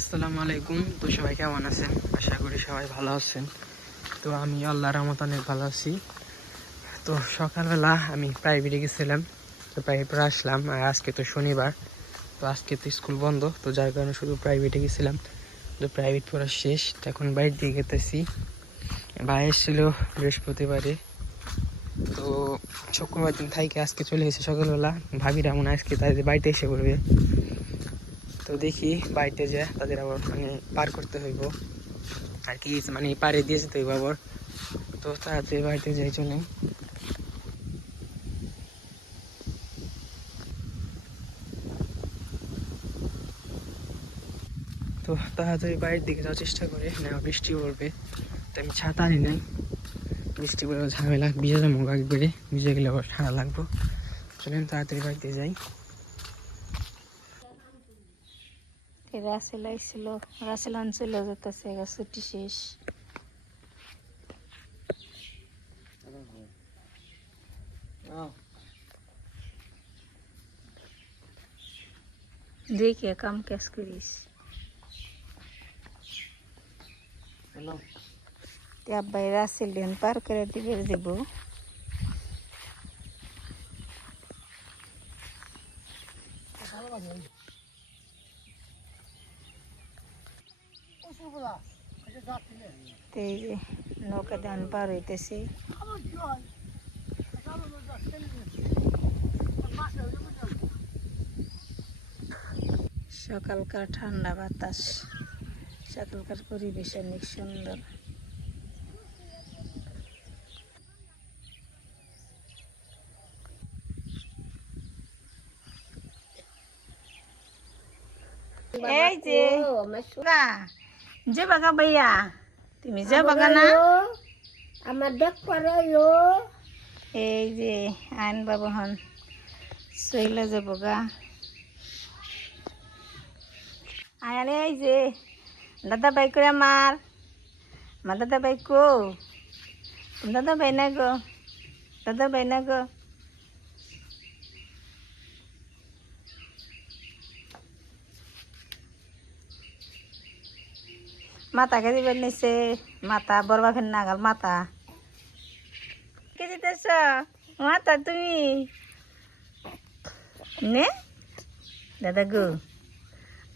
আসসালামু আলাইকুম। তো সবাই কেমন আছেন? আশা করি সবাই ভালো আছেন। তো আমি আল্লাহর রহমতে অনেক ভালো আছি। তো সকালবেলা আমি প্রাইভেটে গেছিলাম, তো প্রাইভেটে আসলাম। আর আজকে তো শনিবার, তো আজকে তো স্কুল বন্ধ, তো যার কারণে শুধু প্রাইভেটে গেছিলাম। তো প্রাইভেট পড়া শেষ, তো এখন বাইরে দিয়ে গেতেছি। ভাই এসেছিল বৃহস্পতিবারে, তো শুক্রবার দিন থাইকে আজকে চলে গেছে সকালবেলা। ভাবিরা মনে হয় আজকে তাদের বাড়িতে এসে পড়বে। তো দেখি বাড়িতে যে তাদের আবার মানে পার করতে হইব আর কি, মানে পাড়ে দিয়ে যেতে হইব আবার। তো তাড়াতাড়ি বাড়িতে যাই চলে। তো তাড়াতাড়ি বাড়ির দিকে যাওয়ার চেষ্টা করে না, বৃষ্টি পড়বে। তো আমি ছাতা আনি নাই, বৃষ্টি পড়ে ঝামেলা, ভিজে যাবো একবারে, ভিজে গেলে আবার ঠান্ডা লাগবো। চলেন তাড়াতাড়ি বাড়িতে যাই। রাসেল আইছিল, রাসেল আনছিল যেতেছে, ছুটি শেষ। দেখে কাম কাজ করিস। আব্বাই রাসেল দিন পার করে দিবে দেব। এই যে নৌকা ধান পার হইতেছে। সকালকার ঠান্ডা বাতাস, সকালকার পরিবেশ অনেক সুন্দর। এই যে যে বাগা ভাইয়া, তুমি যে বাগা না আমার দেখ করে এই যে আইন বাবু হন চইলে যাব গা। আয়ালে এই যে দাদা ভাই করে আমার দাদা ভাই কো, দাদা ভাই না গো, দাদা ভাই না গো। মাথা কে দিবেন নিছে, মাথা বরবা ফেন নাগাল মাথা কে দিতেছ মাথা তুমি নে দাদা গো,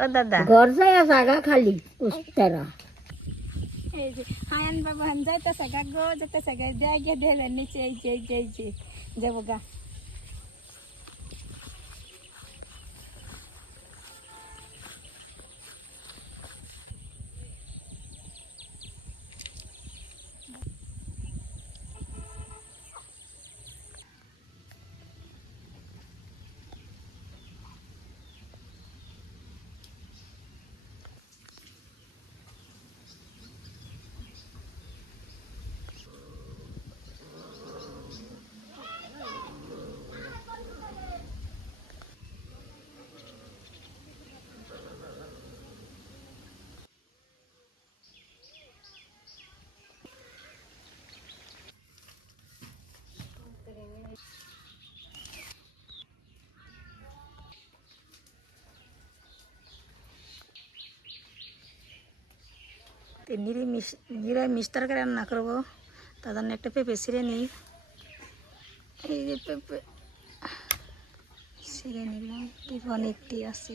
ও দাদা ঘর যায় জায়গা খালি কুস্তারা এই যে হায়ান বাবু হান যাইতেছে গা গো, যাইতেছে গা, দেয় গিয়ে দিলেন নিচে। এই যে এই যে এই যে যাবো গা। নিরামিষ তরকারি রান্না করবো, তার জন্য একটা পেঁপে ছিঁড়ে নিই। এই যে পেঁপে ছিঁড়ে নিলাম, পেঁপে অনেকটি আছে।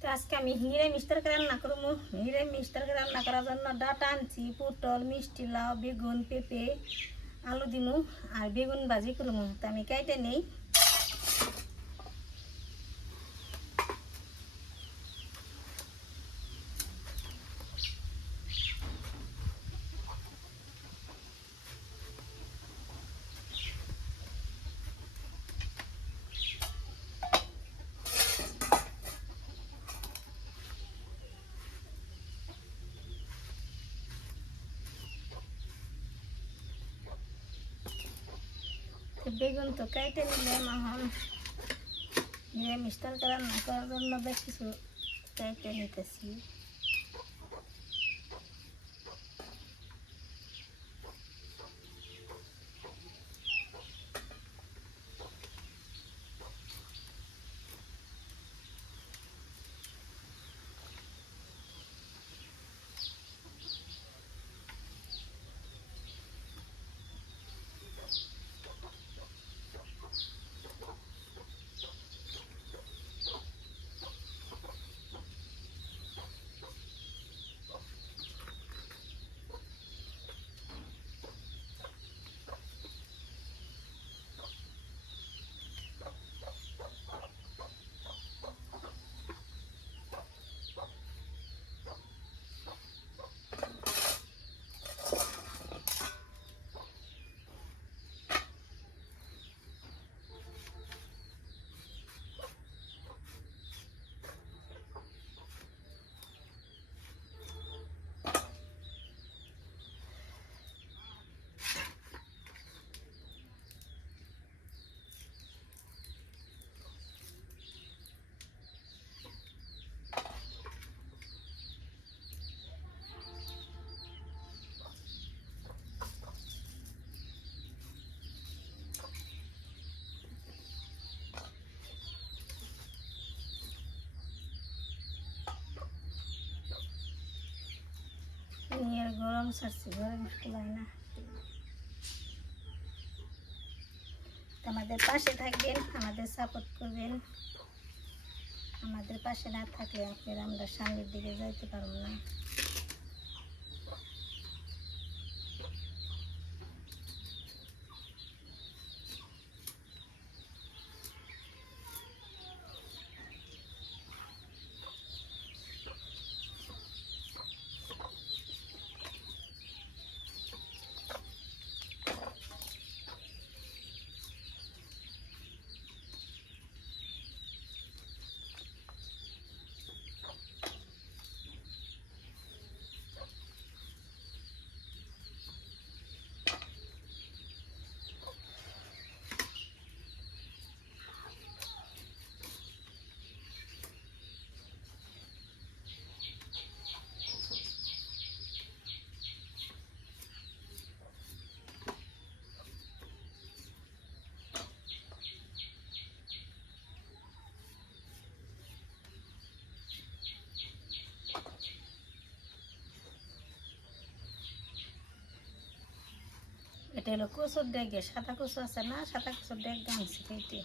তো আজকে আমি নিরামিষ তরকারি রান্না করবো। নিরামিষ তরকারি রান্না করার জন্য ডাটা আনছি, পটল, মিষ্টি লাউ, বেগুন, পেঁপে, আলু দিমু আর বেগুন ভাজি করবো। তো আমি কেটে নেই। বেগুন তো কেটে নিলাম, এখন নিরামিষ তরকারি রান্না করার জন্য বেশ কিছু কেটে নিতেছি। ছাড়ছি ঘরে কুলাই না। আমাদের পাশে থাকবেন, আমাদের সাপোর্ট করবেন। আমাদের পাশে না থাকলে আপনারা আমরা সামনের দিকে যাইতে পারবো না। এটা হলো কচুর ডেগে, সাদা কচু আছে না, সাদা কচুর ডেগ আনছি কেটে।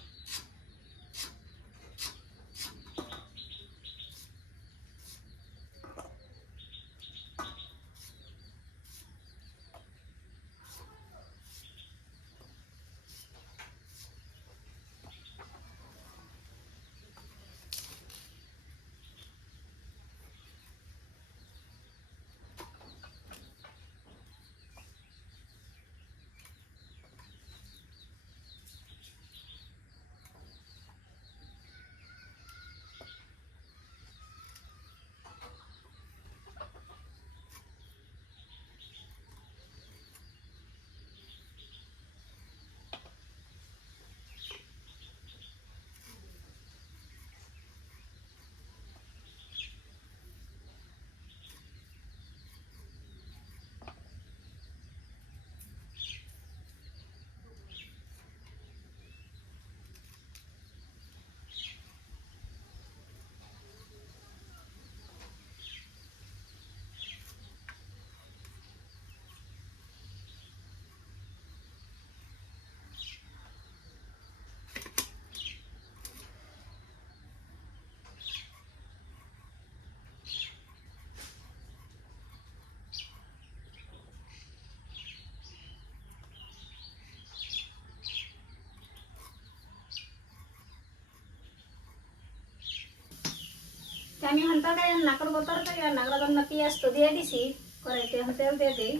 আমি এখন তরকারি রান্না করবো, তরকারি রান্না করার জন্য পেঁয়াজ তো দিয়ে দিছি, কড়াইতে এখন তেল দিয়ে দিই।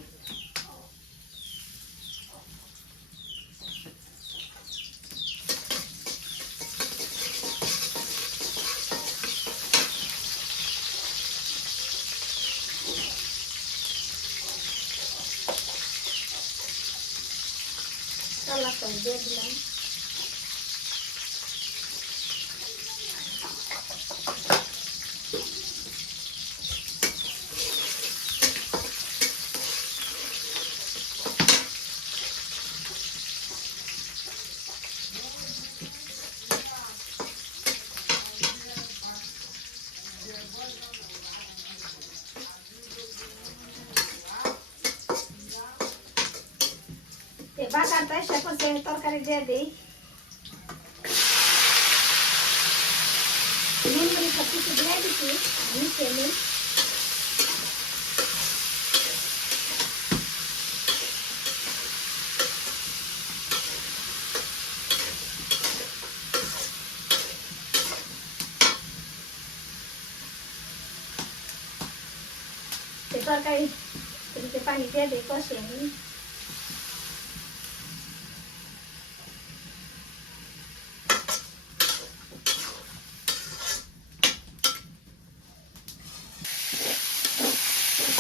দিয়ে দিলাম। বাজারটা এসে করছে, তরকারি দিয়ে দিই। নুন মরিচ সব কিছু দিয়ে দিচ্ছি, মিশিয়ে নিই। তরকারি পানি দিয়ে দিই, কষিয়ে নিই।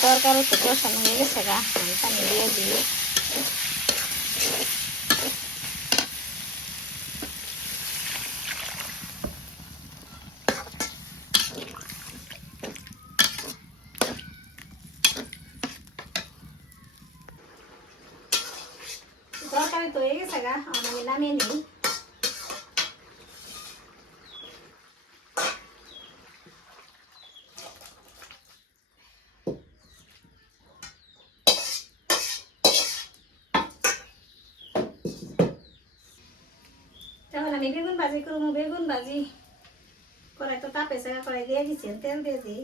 তরকারি তো কষানো হয়ে গেছে, আমি পানি দিয়ে দিই। তরকারি তো হয়ে গেছে, আমি নামিয়ে নিই। আমি বেগুন ভাজি করবো। বেগুন ভাজি কড়াই তো তাপে থাকা কড়াই দিয়ে দিচ্ছেন, তেল দিয়ে দিই।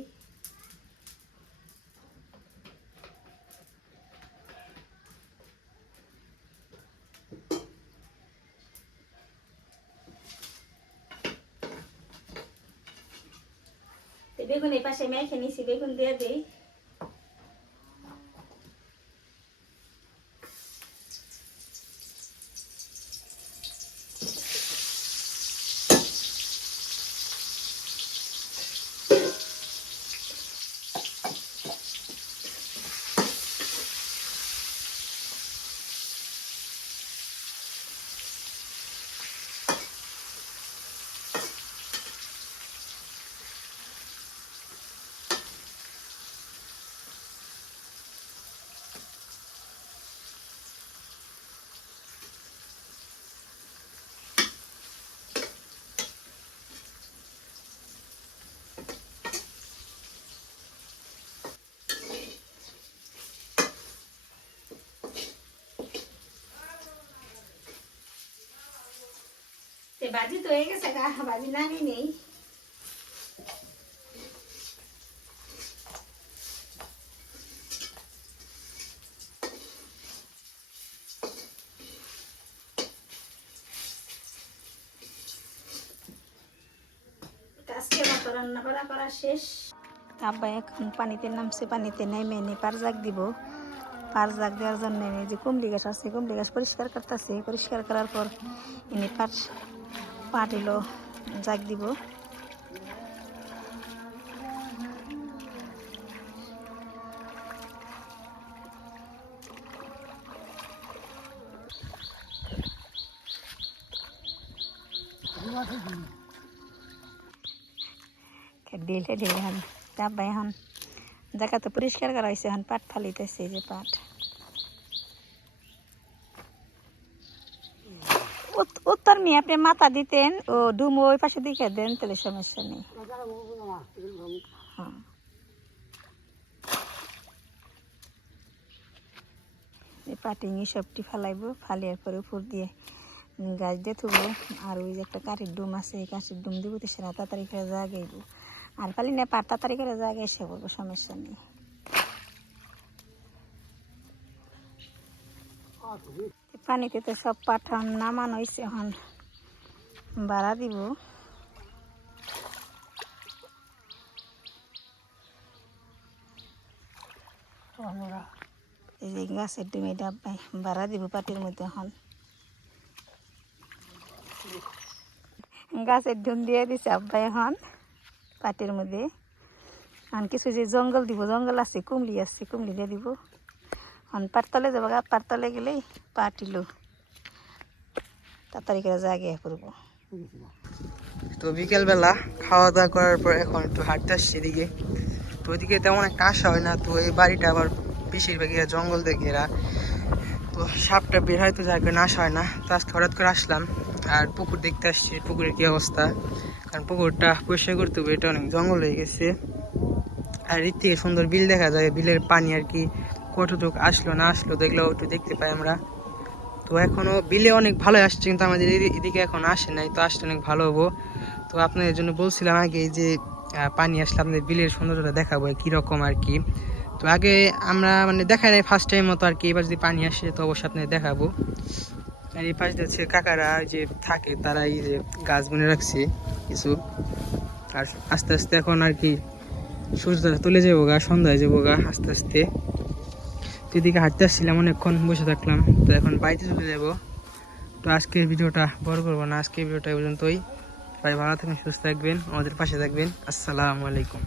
বেগুন এই পাশে মেখে নিছি, বেগুন দিয়ে দিই। ভাজি তো হয়ে গেছে, ভাজি নামিয়ে নেই। আজকে মতো রান্না করা শেষ। আব্বা এখন পানিতে নামছে, পানিতে নেমে এনে পার জাগ দিব। পার জাগ দেওয়ার জন্য এনে যে কুমড়ি গাছ আছে, কুমড়ি গাছ পরিষ্কার করতেছে। পরিষ্কার করার পর এনে পাট এলো জাগ দিব। দিলে দিলে হন তাব্বা এখন জায়গা তো পরিষ্কার করা হয়েছে, এখন পাট ফালিতেছে। যে পাট উত্তর নিয়ে আপনি মাথা দিতেন, ও ডুম ওই পাশে দিকে দেন, তাহলে সমস্যা নেই। হ্যাঁ, এই পাটিঙি সবটি ফালাইব, ফালিয়ার পরে উপর দিয়ে গাছ দিয়ে থুবো। আর ওই যে একটা কাঠের ডুম আছে, এই কাঠের ডুম দিব, তো সেটা তাড়াতাড়ি করে জাগাইব। আর ফালি না পাট তাড়াতাড়ি করে জাগাই এসে বলবো, সমস্যা নেই। পানিতে তো সব পাঠান নামানো হয়েছে, এখন বাড়া দিব। এই যে গাছের ডুমে ডাব্বাই বাড়া দিব পাটির মধ্যে। এখন গাছের ডুম দিয়ে দিছে আব্বা এখন পাটির মধ্যে। এখন কিছু যে জঙ্গল দিব, জঙ্গল আছে, কুমড়ি আছে, কুমড়ি দিয়ে দিব। এখন পাটতলে যাবো, পাটতলে গেলেই পাটিলো তাড়াতাড়ি করে জাগে করবো। তো বিকেলবেলা খাওয়া দাওয়া করার পর এখন একটু হাঁটতে আসছি এদিকে। তো ওইদিকে তেমন একটা আসা হয় না। তো এই বাড়িটা আবার বেশিরভাগই জঙ্গল দিয়ে ঘেরা, তো সাপটা বের হয়তো যাকে না আসা হয় না। তো আজকে হঠাৎ করে আসলাম আর পুকুর দেখতে আসছি, পুকুরের কী অবস্থা। কারণ পুকুরটা পরিষ্কার করতে হবে, এটা অনেক জঙ্গল হয়ে গেছে। আর এর থেকে সুন্দর বিল দেখা যায়, বিলের পানি আর কি কতটুকু আসলো না আসলো দেখলেও একটু দেখতে পাই আমরা। তো এখনও বিলে অনেক ভালো আসছে, কিন্তু আমাদের এদিকে এখন আসে নাই। তো আসলে অনেক ভালো হবো। তো আপনাদের জন্য বলছিলাম আগে যে পানি আসলে আপনাদের বিলের সৌন্দর্যটা দেখাবো কীরকম আর কি। তো আগে আমরা মানে দেখাই নাই ফার্স্ট টাইম মতো আর কি। এবার যদি পানি আসে তো অবশ্যই আপনাদের দেখাবো। আর এই পাশে হচ্ছে কাকারা যে থাকে, তারা এই যে গাছ বুনে রাখছে কিছু। আর আস্তে আস্তে এখন আর কি সূর্যটা তুলে যাবো গা, সন্ধ্যা হয়ে যাবো গা আস্তে আস্তে। তো এদিকে হাঁটতে আসছিলাম, অনেকক্ষণ বসে থাকলাম, তো এখন বাড়িতে চলে যাবো। তো আজকের ভিডিওটা বড় করবো না, আজকের ভিডিওটা পর্যন্তই। সবাই ভালো থাকবেন, সুস্থ থাকবেন, আমাদের পাশে থাকবেন। আসসালামু আলাইকুম।